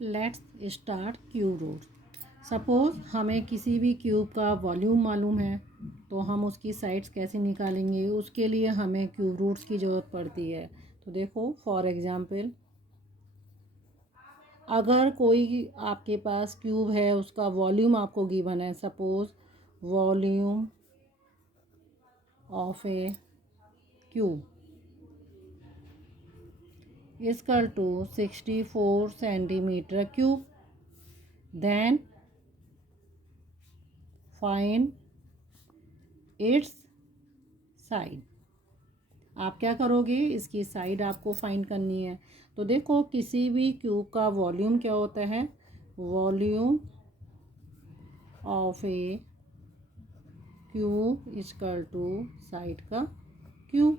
Let's start cube root. Suppose हमें किसी भी क्यूब का वॉल्यूम मालूम है, तो हम उसकी साइड्स कैसे निकालेंगे, उसके लिए हमें क्यूब रूट्स की ज़रूरत पड़ती है। तो देखो, फॉर एग्ज़ाम्पल, अगर कोई आपके पास क्यूब है, उसका वॉल्यूम आपको गिवन है। Suppose volume of a cube equal to 64 centimetre cube. Then find its side. आप क्या करोगे, इसकी साइड आपको फाइंड करनी है। तो देखो, किसी भी क्यूब का वॉल्यूम क्या होता है? Volume of a cube equal to side का क्यूब,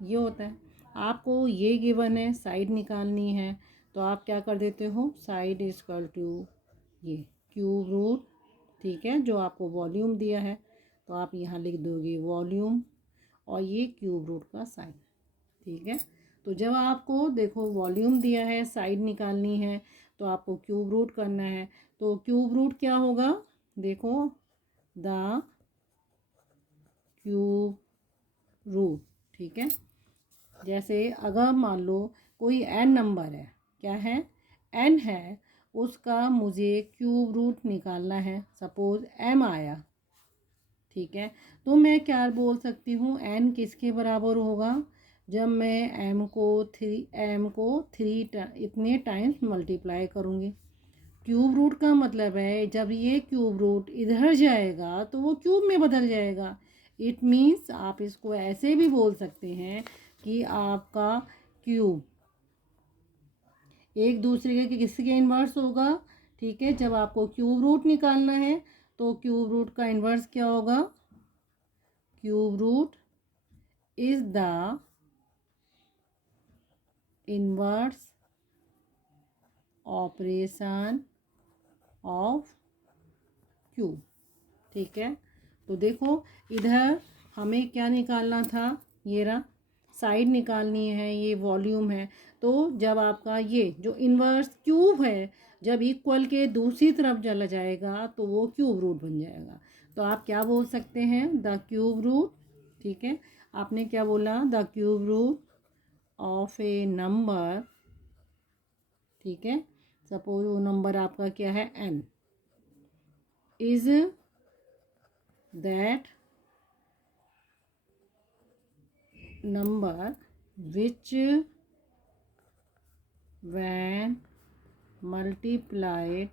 ये होता है। आपको ये गिवन है, साइड निकालनी है, तो आप क्या कर देते हो, साइड इक्वल टू ये क्यूब रूट, ठीक है, जो आपको वॉल्यूम दिया है, तो आप यहाँ लिख दोगे वॉल्यूम और ये क्यूब रूट का साइन, ठीक है। तो जब आपको देखो वॉल्यूम दिया है, साइड निकालनी है, तो आपको क्यूब रूट करना है। तो क्यूब रूट क्या होगा? देखो, द क्यूब रूट, ठीक है। जैसे अगर मान लो कोई n नंबर है, क्या है, n है, उसका मुझे क्यूब रूट निकालना है। सपोज m आया, ठीक है। तो मैं क्या बोल सकती हूँ, n किसके बराबर होगा? जब मैं m को थ्री इतने टाइम्स मल्टीप्लाई करूँगी। क्यूब रूट का मतलब है जब ये क्यूब रूट इधर जाएगा तो वो क्यूब में बदल जाएगा। इट मीन्स आप इसको ऐसे भी बोल सकते हैं कि आपका क्यूब एक दूसरे के किसके इन्वर्स होगा, ठीक है। जब आपको क्यूब रूट निकालना है तो क्यूब रूट का इन्वर्स क्या होगा? Cube root is the inverse operation of cube, ठीक है। तो देखो, इधर हमें क्या निकालना था, ये रहा, साइड निकालनी है, ये वॉल्यूम है। तो जब आपका ये जो इन्वर्स क्यूब है, जब इक्वल के दूसरी तरफ चला जाएगा तो वो क्यूब रूट बन जाएगा। तो आप क्या बोल सकते हैं, द क्यूब रूट, ठीक है। आपने क्या बोला, the cube root of a number, ठीक है। सपोज वो नंबर आपका क्या है, n, is that number which when multiplied,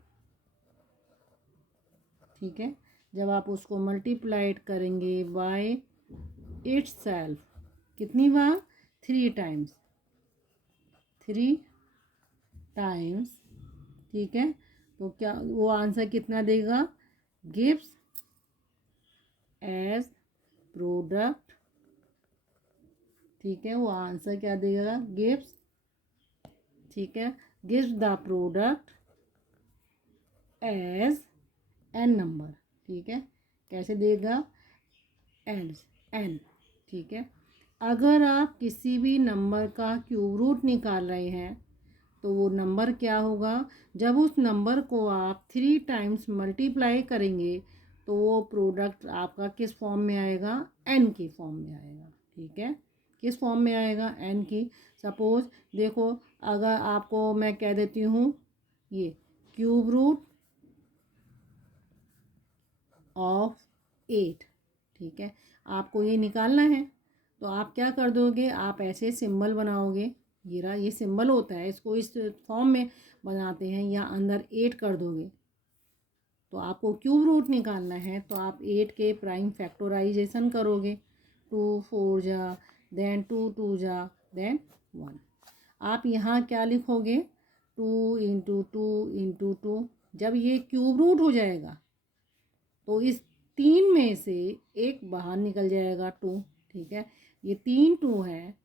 ठीक है, जब आप उसको मल्टीप्लाइड करेंगे बाय इट्स सेल्फ, कितनी बार, थ्री टाइम्स, ठीक है। तो क्या वो आंसर कितना देगा, गिव्स एज प्रोडक्ट, ठीक है। वो आंसर क्या देगा, गिव्स, ठीक है, gives the product as n number, ठीक है। कैसे देगा, एज एन, ठीक है। अगर आप किसी भी नंबर का क्यूब रूट निकाल रहे हैं तो वो नंबर क्या होगा, जब उस नंबर को आप थ्री टाइम्स मल्टीप्लाई करेंगे तो वो प्रोडक्ट आपका किस फॉर्म में आएगा, एन की फॉर्म में आएगा, ठीक है। किस फॉर्म में आएगा, एन की। सपोज देखो, अगर आपको मैं कह देती हूँ ये क्यूब रूट ऑफ 8, ठीक है, आपको ये निकालना है। तो आप क्या कर दोगे, आप ऐसे सिंबल बनाओगे, ये रहा, ये सिंबल होता है, इसको इस फॉर्म में बनाते हैं, या अंदर 8 कर दोगे। तो आपको क्यूब रूट निकालना है तो आप 8 के प्राइम फैक्टराइजेशन करोगे, 2 4 जा, देन 2 2 जा, देन 1। आप यहाँ क्या लिखोगे, 2 इंटू 2 इंटू 2। जब ये क्यूब रूट हो जाएगा तो इस तीन में से एक बाहर निकल जाएगा, 2, ठीक है। ये 3 2 है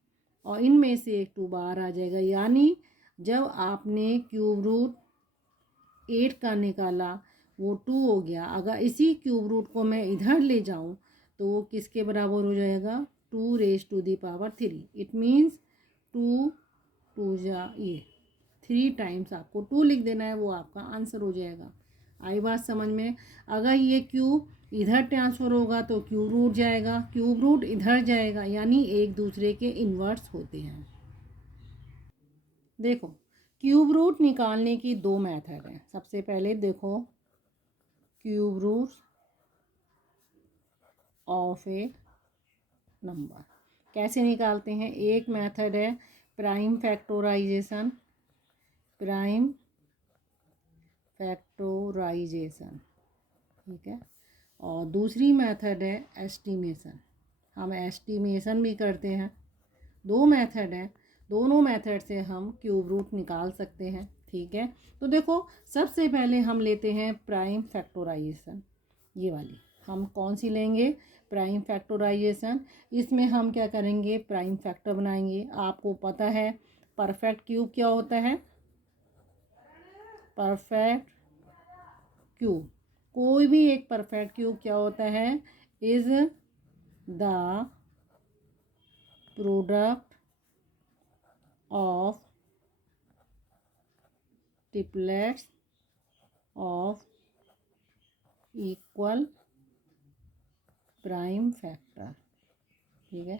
और इनमें से एक 2 बाहर आ जाएगा, यानी जब आपने क्यूब रूट 8 का निकाला वो 2 हो गया। अगर इसी क्यूब रूट को मैं इधर ले जाऊं तो वो किसके बराबर हो जाएगा, 2 raised to the power 3। It means 2 2 जा ये 3 टाइम्स आपको 2 लिख देना है, वो आपका आंसर हो जाएगा। आई बात समझ में? अगर ये क्यूब इधर ट्रांसफ़र होगा तो क्यूब रूट जाएगा, क्यूब रूट इधर जाएगा, यानी एक दूसरे के इन्वर्स होते हैं। देखो, क्यूब रूट निकालने की 2 मेथड हैं। सबसे पहले देखो, cube root of a number कैसे निकालते हैं। एक मेथड है प्राइम फैक्टोराइजेशन, प्राइम फैक्टोराइजेशन, ठीक है। और दूसरी मेथड है एस्टीमेशन, हम एस्टीमेशन भी करते हैं। 2 मेथड है, दोनों मेथड से हम क्यूब रूट निकाल सकते हैं, ठीक है। तो देखो, सबसे पहले हम लेते हैं प्राइम फैक्टोराइजेशन, ये वाली हम कौन सी लेंगे, प्राइम फैक्टोराइजेशन। इसमें हम क्या करेंगे, प्राइम फैक्टर बनाएंगे। आपको पता है परफेक्ट क्यूब क्या होता है, परफेक्ट क्यूब, कोई भी एक परफेक्ट क्यूब क्या होता है, is the product of triplets of equal prime factor, ठीक है।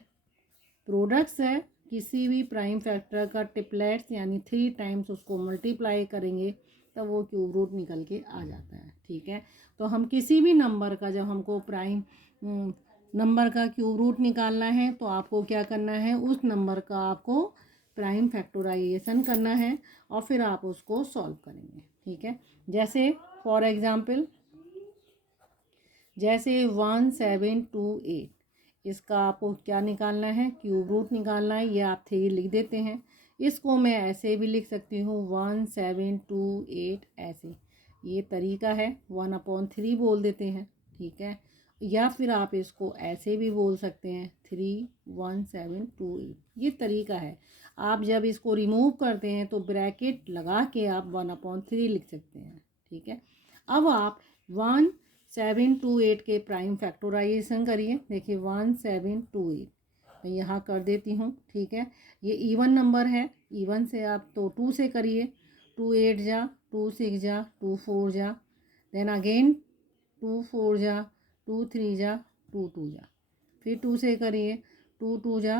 प्रोडक्ट्स है किसी भी प्राइम फैक्टर का ट्रिपलेट्स, यानी 3 टाइम्स उसको मल्टीप्लाई करेंगे तब वो क्यूब रूट निकल के आ जाता है, ठीक है। तो हम किसी भी नंबर का, जब हमको प्राइम नंबर का क्यूब रूट निकालना है तो आपको क्या करना है, उस नंबर का आपको प्राइम फैक्टोराइजेशन करना है और फिर आप उसको सॉल्व करेंगे, ठीक है। जैसे फॉर एग्ज़ाम्पल, जैसे 1728, इसका आपको क्या निकालना है, क्यूब रूट निकालना है। ये आप 3 लिख देते हैं। इसको मैं ऐसे भी लिख सकती हूँ 1728 ऐसे, ये तरीका है। 1/3 बोल देते हैं, ठीक है। या फिर आप इसको ऐसे भी बोल सकते हैं 31728, ये तरीका है। आप जब इसको रिमूव करते हैं तो ब्रैकेट लगा के आप 1/3 लिख सकते हैं, ठीक है। अब आप 1728 के प्राइम फैक्टोराइजेशन करिए। देखिए 1728 मैं यहाँ कर देती हूँ, ठीक है। ये इवन नंबर है, इवन से आप तो 2 से करिए, 2 8 जा, 2 6 जा, 2 4 जा, देन अगेन 2 4 जा, 2 3 जा, 2 2 जा, फिर 2 से करिए, 2 2 जा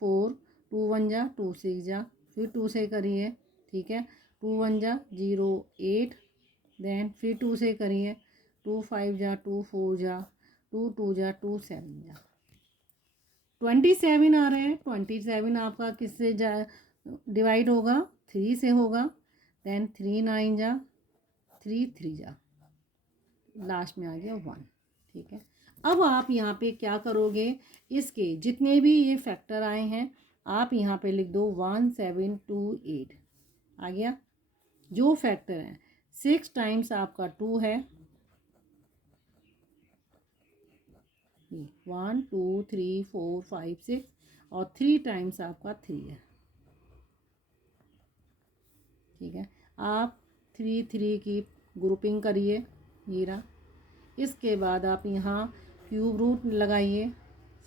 4, 2 1 जा 2 6 जा, फिर 2 से करिए, ठीक है। 2 1 जा 0 8, देन फिर 2 से करिए, 2 5 जा 2 4 जा, 2 2 जा 2 7 जा, 27 आ रहे हैं। 27 आपका किससे जा डिवाइड होगा, 3 से होगा। देन 3 9 जा, 3 3 जा, लास्ट में आ गया 1, ठीक है। अब आप यहाँ पे क्या करोगे, इसके जितने भी ये फैक्टर आए हैं आप यहाँ पे लिख दो 1728 आ गया। जो फैक्टर है 6 टाइम्स आपका 2 है, 1 2 3 4 5 6, और 3 टाइम्स आपका 3 है, ठीक है। आप 3 3 की ग्रुपिंग करिए, ये रहा। इसके बाद आप यहाँ क्यूब रूट लगाइए,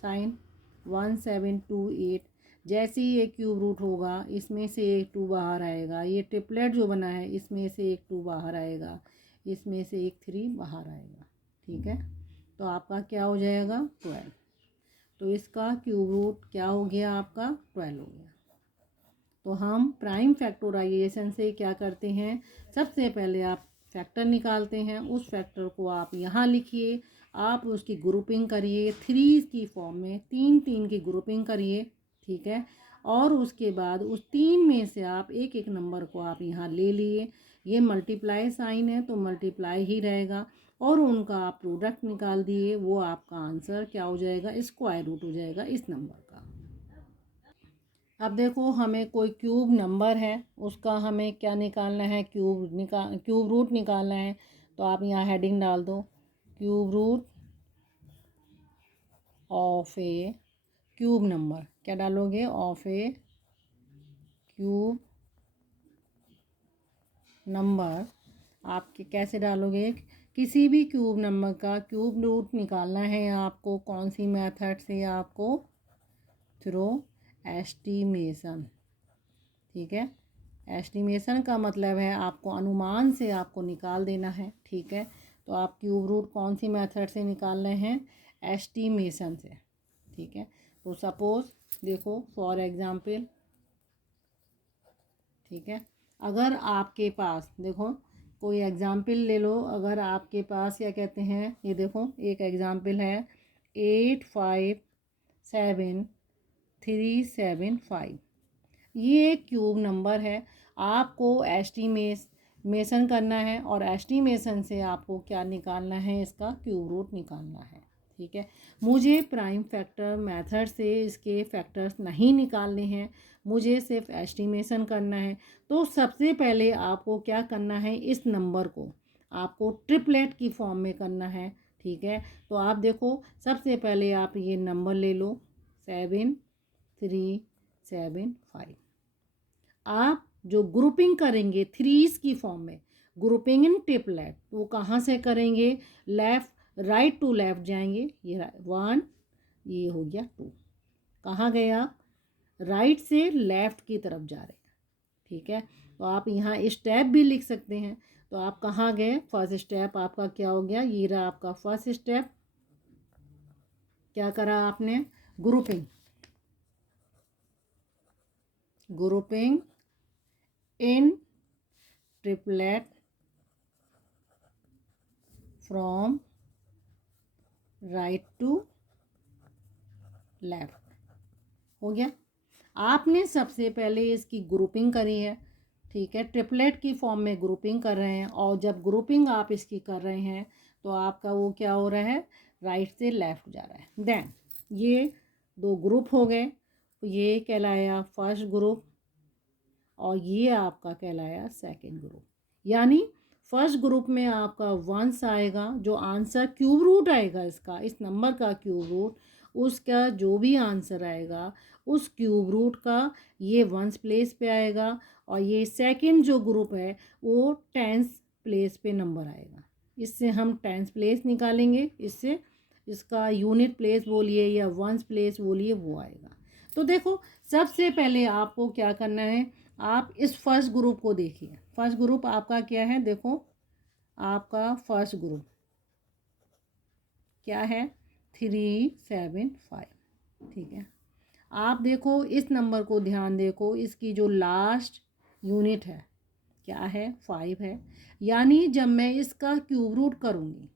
साइन 1728। जैसे ही ये क्यूब रूट होगा इसमें से एक 2 बाहर आएगा, ये ट्रिपलेट जो बना है इसमें से एक 2 बाहर आएगा, इसमें से एक 3 बाहर आएगा, ठीक है। तो आपका क्या हो जाएगा 12। तो इसका क्यूब रूट क्या हो गया, आपका 12 हो गया। तो हम प्राइम फैक्टोराइजेशन से क्या करते हैं, सबसे पहले आप फैक्टर निकालते हैं, उस फैक्टर को आप यहाँ लिखिए, आप उसकी ग्रुपिंग करिए 3 की फॉर्म में, 3 3 की ग्रुपिंग करिए, ठीक है। और उसके बाद उस 3 में से आप एक एक नंबर को आप यहाँ ले लिए, ये मल्टीप्लाई साइन है तो मल्टीप्लाई ही रहेगा, और उनका आप प्रोडक्ट निकाल दिए, वो आपका आंसर क्या हो जाएगा, स्क्वायर रूट हो जाएगा इस नंबर का। अब देखो, हमें कोई क्यूब नंबर है, उसका हमें क्या निकालना है, क्यूब रूट निकालना है। तो आप यहाँ हेडिंग डाल दो, cube root of a cube number. क्या डालोगे, ऑफ ए क्यूब नंबर। आपके कैसे डालोगे, किसी भी क्यूब नंबर का क्यूब रूट निकालना है आपको, कौन सी मेथड से, आपको थ्रू एस्टीमेशन, ठीक है। एस्टिमेशन का मतलब है आपको अनुमान से आपको निकाल देना है, ठीक है। तो आप क्यूब रूट कौन सी मेथड से निकाल रहे हैं? एस्टिमेशन से, ठीक है। तो सपोज देखो फॉर एग्जांपल, ठीक है, अगर आपके पास देखो कोई एग्जांपल ले लो, अगर आपके पास क्या कहते हैं, ये देखो एक एग्जांपल है 857375, ये एक क्यूब नंबर है। आपको एस्टीमेशन करना है और एस्टीमेशन से आपको क्या निकालना है? इसका क्यूब रूट निकालना है, ठीक है। मुझे प्राइम फैक्टर मेथड से इसके फैक्टर्स नहीं निकालने हैं, मुझे सिर्फ एस्टीमेशन करना है। तो सबसे पहले आपको क्या करना है? इस नंबर को आपको ट्रिपलेट की फॉर्म में करना है, ठीक है। तो आप देखो सबसे पहले आप ये नंबर ले लो 7375। आप जो ग्रुपिंग करेंगे थ्रीज की फॉर्म में, ग्रुपिंग इन ट्रिपलेट, वो कहाँ से करेंगे? लेफ़्ट राइट टू लेफ़्ट जाएंगे, ये 1, ये हो गया 2, कहाँ गए आप? राइट से लेफ़्ट की तरफ जा रहे हैं, ठीक है। तो आप यहाँ स्टेप भी लिख सकते हैं। तो आप कहाँ गए? फर्स्ट स्टेप आपका क्या हो गया? ये रहा आपका फर्स्ट स्टेप। क्या करा आपने? Grouping, grouping in triplet from right to left, हो गया। आपने सबसे पहले इसकी ग्रुपिंग करी है, ठीक है, ट्रिपलेट की फॉर्म में ग्रुपिंग कर रहे हैं। और जब ग्रुपिंग आप इसकी कर रहे हैं तो आपका वो क्या हो रहा है? राइट से लेफ्ट जा रहा है। देन ये दो ग्रुप हो गए, ये कहलाया फर्स्ट ग्रुप और ये आपका कहलाया सेकंड ग्रुप। यानी फर्स्ट ग्रुप में आपका वंस आएगा, जो आंसर क्यूब रूट आएगा इसका, इस नंबर का क्यूब रूट, उसका जो भी आंसर आएगा उस क्यूब रूट का ये वंस प्लेस पे आएगा। और ये सेकंड जो ग्रुप है वो टेंस प्लेस पे नंबर आएगा। इससे हम टेंस प्लेस निकालेंगे, इससे इसका यूनिट प्लेस बोलिए या वंस प्लेस बोलिए वो आएगा। तो देखो सबसे पहले आपको क्या करना है? आप इस फर्स्ट ग्रुप को देखिए। फर्स्ट ग्रुप आपका क्या है? देखो आपका फर्स्ट ग्रुप क्या है? 375, ठीक है। आप देखो इस नंबर को ध्यान देखो, इसकी जो लास्ट यूनिट है क्या है? 5 है। यानी जब मैं इसका क्यूब रूट करूँगी,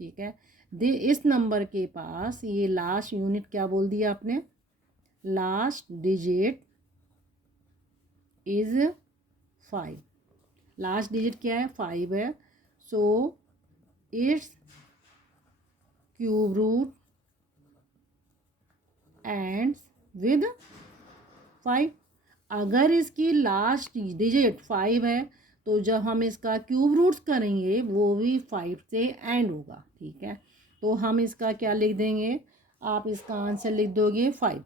ठीक है, इस नंबर के पास ये लास्ट यूनिट क्या बोल दिया आपने? Last digit is 5। Last digit क्या है? 5 है। So its cube root ends with 5। अगर इसकी लास्ट डिजिट 5 है तो जब हम इसका क्यूब रूट्स करेंगे वो भी 5 से एंड होगा, ठीक है। तो हम इसका क्या लिख देंगे? आप इसका आंसर लिख दोगे 5।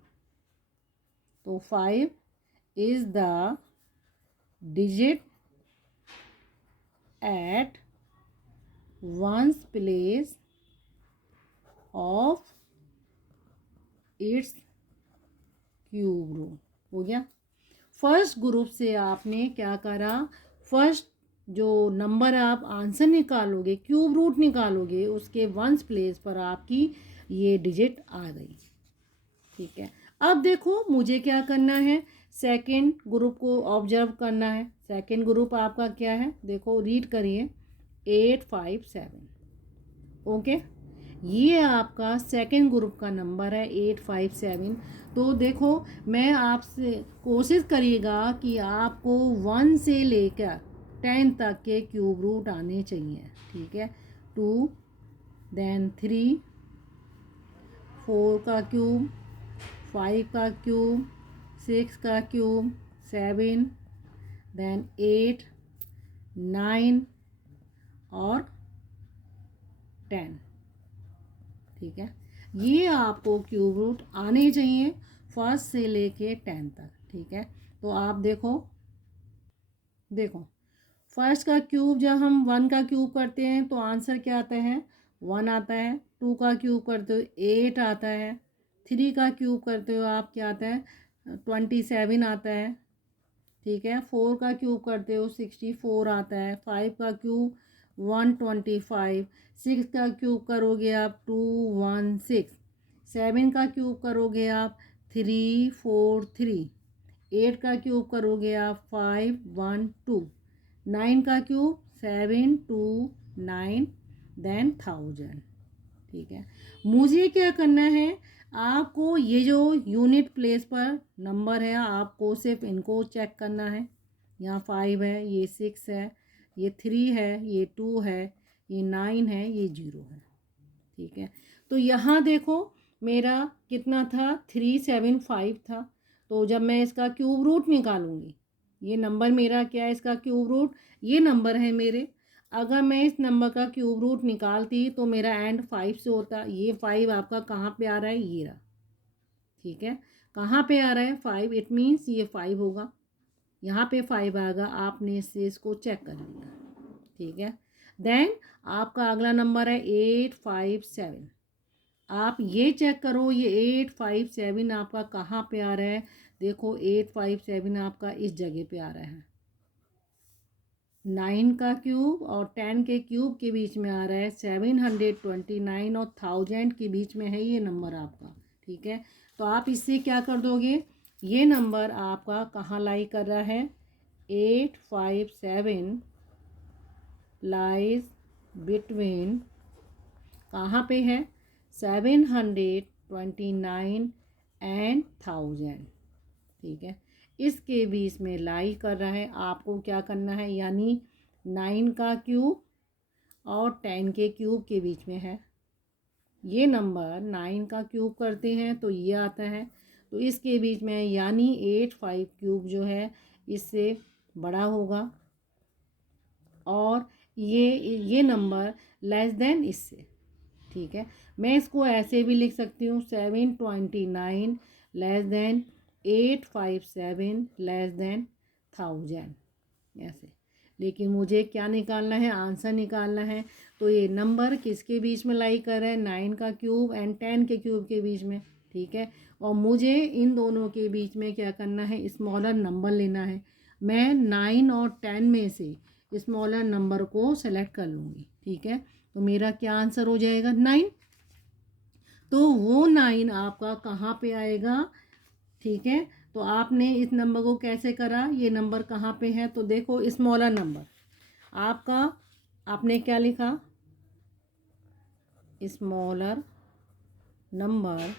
तो 5 is the digit at one's place of its cube root, हो गया। फर्स्ट ग्रुप से आपने क्या करा? फर्स्ट जो नंबर आप आंसर निकालोगे, क्यूब रूट निकालोगे, उसके वंस प्लेस पर आपकी ये डिजिट आ गई, ठीक है। अब देखो मुझे क्या करना है? सेकंड ग्रुप को ऑब्जर्व करना है। सेकंड ग्रुप आपका क्या है? देखो रीड करिए 857, ओके। ये आपका सेकंड ग्रुप का नंबर है 857। तो देखो मैं आपसे कोशिश करिएगा कि आपको 1 से लेकर 10 तक के क्यूब रूट आने चाहिए, ठीक है। 2, देन 3, 4 का क्यूब, 5 का क्यूब, 6 का क्यूब, 7, देन 8, 9 और 10, ठीक है। ये आपको क्यूब रूट आने चाहिए फर्स्ट से लेके 10 तक, ठीक है। तो आप देखो फर्स्ट का क्यूब जब हम 1 का क्यूब करते हैं तो आंसर क्या आता है? 1 आता है। 2 का क्यूब करते हो 8 आता है। 3 का क्यूब करते हो आप क्या आता है? 27 आता है, ठीक है। 4 का क्यूब करते हो 64 आता है। 5 का क्यूब 125। 6 का क्यूब करोगे आप 216। 7 का क्यूब करोगे आप 343। 8 का क्यूब करोगे आप 512। 9 का क्यूब 729 देन 1000। ठीक है। मुझे क्या करना है, आपको ये जो यूनिट प्लेस पर नंबर है आपको सिर्फ इनको चेक करना है। यहाँ 5 है, ये 6 है, ये 3 है, ये 2 है, ये 9 है, ये 0 है। ठीक है। तो यहाँ देखो मेरा कितना था, 375 था। तो जब मैं इसका क्यूब रूट निकालूंगी, ये नंबर मेरा क्या है, इसका क्यूब रूट ये नंबर है मेरे। अगर मैं इस नंबर का क्यूब रूट निकालती तो मेरा एंड 5 से होता। ये 5 आपका कहाँ पे आ रहा है, ये रहा। ठीक है। कहाँ पे आ रहा है 5, इट मीन्स ये 5 होगा। यहाँ पे 5 आएगा, आपने इससे इसको चेक कर लिया। ठीक है। देन आपका अगला नंबर है 857। आप ये चेक करो ये 857 आपका कहाँ पे आ रहा है। देखो 857 आपका इस जगह पे आ रहा है। 9 का क्यूब और 10 के क्यूब के बीच में आ रहा है। 729 और 1000 के बीच में है ये नंबर आपका। ठीक है। तो आप इससे क्या कर दोगे, ये नंबर आपका कहाँ लाई कर रहा है, 857 लाइज बिटवीन, कहाँ पे है, 729 एंड 1000। ठीक है। इसके बीच में लाई कर रहा है। आपको क्या करना है, यानी 9 का क्यूब और 10 के क्यूब के बीच में है। ये नंबर 9 का क्यूब करते हैं तो ये आता है, तो इसके बीच में यानी 85 क्यूब जो है इससे बड़ा होगा और ये नंबर लेस देन इससे। ठीक है। मैं इसको ऐसे भी लिख सकती हूँ 729 लेस देन 857 लेस देन 1000 ऐसे। लेकिन मुझे क्या निकालना है, आंसर निकालना है। तो ये नंबर किसके बीच में लाई कर रहा है, 9 का क्यूब एंड 10 के क्यूब के बीच में। ठीक है। और मुझे इन दोनों के बीच में क्या करना है, स्मॉलर नंबर लेना है। मैं 9 और 10 में से स्मॉलर नंबर को सेलेक्ट कर लूँगी। ठीक है। तो मेरा क्या आंसर हो जाएगा, 9। तो वो 9 आपका कहाँ पे आएगा। ठीक है। तो आपने इस नंबर को कैसे करा, ये नंबर कहाँ पे है, तो देखो स्मॉलर नंबर आपका, आपने क्या लिखा, smaller number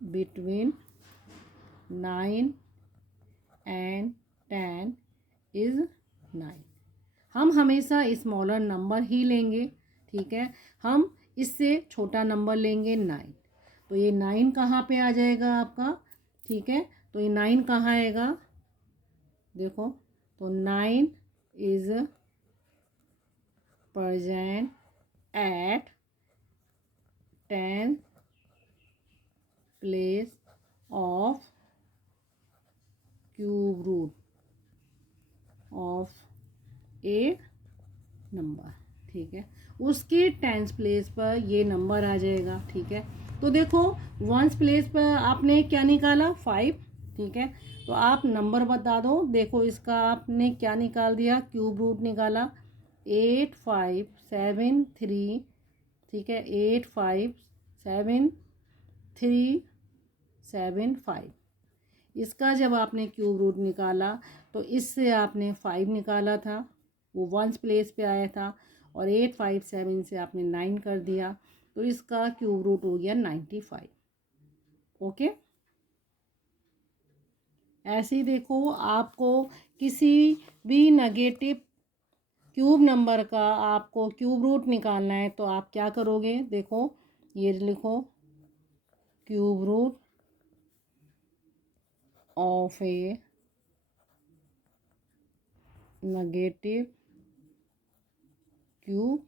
between 9 and 10 is 9। हम हमेशा स्मॉलर नंबर ही लेंगे। ठीक है। हम इससे छोटा नंबर लेंगे 9। तो ये 9 कहाँ पे आ जाएगा आपका। ठीक है। तो ये 9 कहाँ आएगा, देखो तो 9 is present at 10 place of cube root of a number. ठीक है। उसके 10th प्लेस पर ये नंबर आ जाएगा। ठीक है। तो देखो 1st प्लेस पर आपने क्या निकाला, 5। ठीक है। तो आप नंबर बता दो। देखो इसका आपने क्या निकाल दिया, क्यूब रूट निकाला 8573। ठीक है। 857 375। इसका जब आपने क्यूब रूट निकाला तो इससे आपने 5 निकाला था, वो 1st प्लेस पे आया था, और 857 से आपने 9 कर दिया, तो इसका क्यूब रूट हो गया 95। ओके। ऐसे ही देखो आपको किसी भी नेगेटिव क्यूब नंबर का आपको क्यूब रूट निकालना है तो आप क्या करोगे, देखो ये लिखो, cube root of a negative cube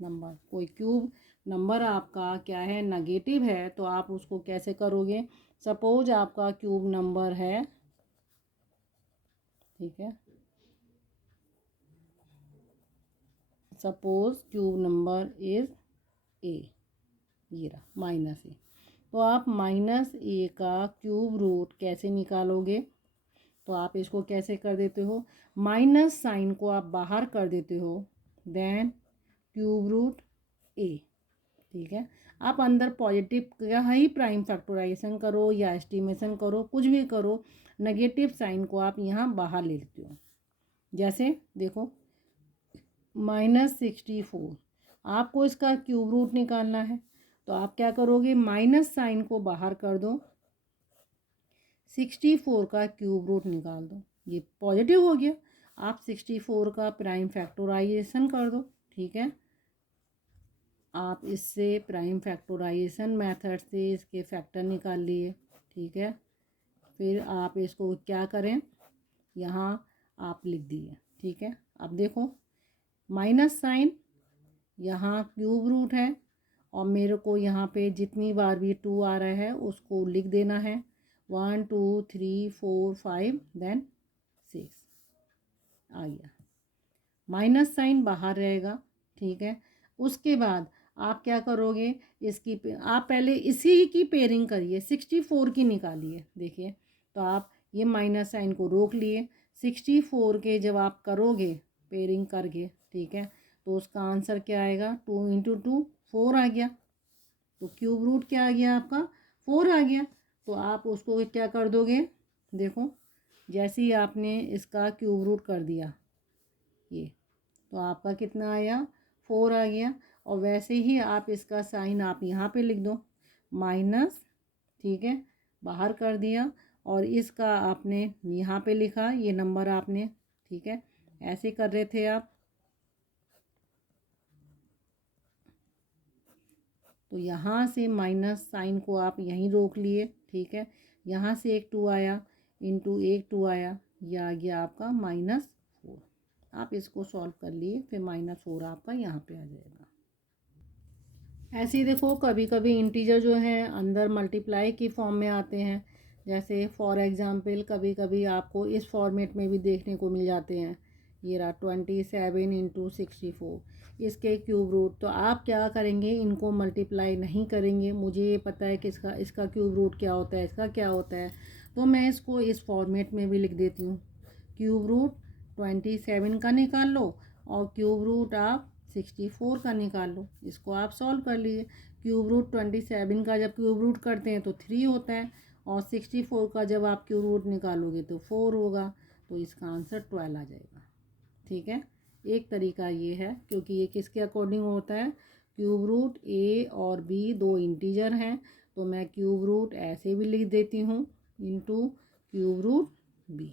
number. कोई क्यूब नंबर आपका क्या है, नेगेटिव है, तो आप उसको कैसे करोगे। सपोज आपका क्यूब नंबर है, ठीक है, suppose cube number is a, ये रहा -a। तो आप -a का क्यूब रूट कैसे निकालोगे, तो आप इसको कैसे कर देते हो, माइनस साइन को आप बाहर कर देते हो, देन क्यूब रूट ए। ठीक है, आप अंदर पॉजिटिव का ही प्राइम फैक्टराइजेशन करो या एस्टिमेशन करो, कुछ भी करो, नेगेटिव साइन को आप यहाँ बाहर ले लेते हो। जैसे देखो -64, आपको इसका क्यूब रूट निकालना है, तो आप क्या करोगे, माइनस साइन को बाहर कर दो, 64 का क्यूब रूट निकाल दो, ये पॉजिटिव हो गया। आप 64 का प्राइम फैक्टराइजेशन कर दो। ठीक है, आप इससे प्राइम फैक्टराइजेशन मेथड से इसके फैक्टर निकाल लिए। ठीक है, फिर आप इसको क्या करें, यहाँ आप लिख दिए। ठीक है, अब देखो माइनस साइन, यहाँ क्यूब रूट है, और मेरे को यहाँ पे जितनी बार भी 2 आ रहा है उसको लिख देना है, 1 2 3 4 5 देन 6 आ गया, माइनस साइन बाहर रहेगा। ठीक है, उसके बाद आप क्या करोगे, इसकी आप पहले इसी की पेयरिंग करिए, 64 की निकालिए। देखिए, तो आप ये माइनस साइन को रोक लिए, 64 के जब आप करोगे पेयरिंग करके, ठीक है, तो उसका आंसर क्या आएगा, 2 इंटू 2 4 आ गया। तो क्यूब रूट क्या आ गया आपका, 4 आ गया। तो आप उसको क्या कर दोगे, देखो जैसे ही आपने इसका क्यूब रूट कर दिया ये, तो आपका कितना आया, 4 आ गया। और वैसे ही आप इसका साइन आप यहाँ पे लिख दो, माइनस, ठीक है, बाहर कर दिया, और इसका आपने यहाँ पे लिखा ये नंबर आपने। ठीक है, ऐसे कर रहे थे आप, तो यहाँ से माइनस साइन को आप यहीं रोक लिए। ठीक है, यहाँ से एक 2 आया, इंटू एक 2 आया, यह आ गया आपका -4। आप इसको सॉल्व कर लिए, फिर -4 आपका यहाँ पे आ जाएगा। ऐसे ही देखो कभी कभी इंटीजर जो है अंदर मल्टीप्लाई की फॉर्म में आते हैं, जैसे फॉर एग्ज़ाम्पल कभी कभी आपको इस फॉर्मेट में भी देखने को मिल जाते हैं, ये रहा 27 इंटू 64, इसके क्यूब रूट। तो आप क्या करेंगे, इनको मल्टीप्लाई नहीं करेंगे, मुझे ये पता है कि इसका क्यूब रूट क्या होता है, इसका क्या होता है, तो मैं इसको इस फॉर्मेट में भी लिख देती हूँ। क्यूब रूट 27 का निकाल लो, और क्यूब रूट आप 64 का निकाल लो, इसको आप सॉल्व कर लीजिए। क्यूब रूट 27 का जब क्यूब रूट करते हैं तो 3 होता है, और 64 का जब आप क्यूब रूट निकालोगे तो 4 होगा, तो इसका आंसर 12 आ जाएगा। ठीक है, एक तरीका ये है, क्योंकि ये किसके अकॉर्डिंग होता है, क्यूब रूट ए और बी दो इंटीजर हैं, तो मैं क्यूब रूट ऐसे भी लिख देती हूँ, इंटू क्यूब रूट बी।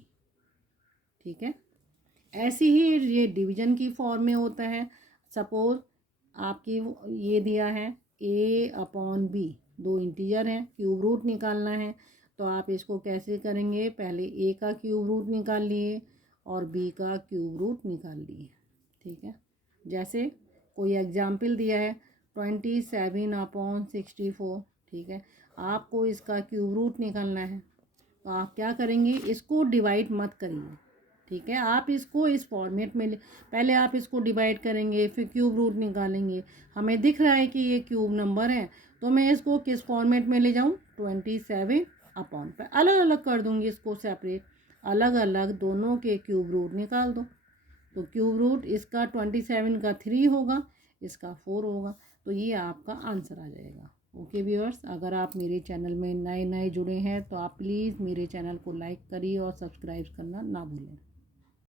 ठीक है, ऐसी ही ये डिवीजन की फॉर्म में होता है। सपोज आपकी ये दिया है a/b, दो इंटीजर हैं, क्यूब रूट निकालना है, तो आप इसको कैसे करेंगे, पहले a का क्यूब रूट निकाल लिए और b का क्यूब रूट निकाल लिए। ठीक है, जैसे कोई एग्जाम्पल दिया है 27/64, ठीक है, आपको इसका क्यूब रूट निकालना है, तो आप क्या करेंगे, इसको डिवाइड मत करिए। ठीक है, आप इसको इस फॉर्मेट में पहले आप इसको डिवाइड करेंगे, फिर क्यूब रूट निकालेंगे। हमें दिख रहा है कि ये क्यूब नंबर है, तो मैं इसको किस फॉर्मेट में ले जाऊँ, 27 अपॉन पर अलग अलग कर दूँगी, इसको सेपरेट, अलग अलग दोनों के क्यूब रूट निकाल दो। तो क्यूब रूट इसका 27 का 3 होगा, इसका 4 होगा, तो ये आपका आंसर आ जाएगा। ओके व्यूअर्स, अगर आप मेरे चैनल में नए जुड़े हैं तो आप प्लीज़ मेरे चैनल को लाइक करिए और सब्सक्राइब करना ना भूलें।